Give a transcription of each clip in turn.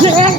Yeah.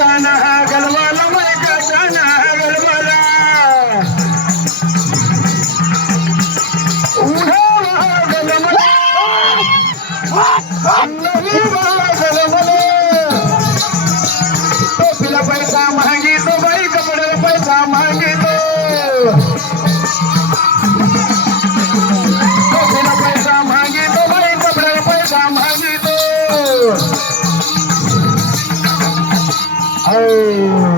कशान हा गलवाला माय कशान हा गलवाला उन्हा 아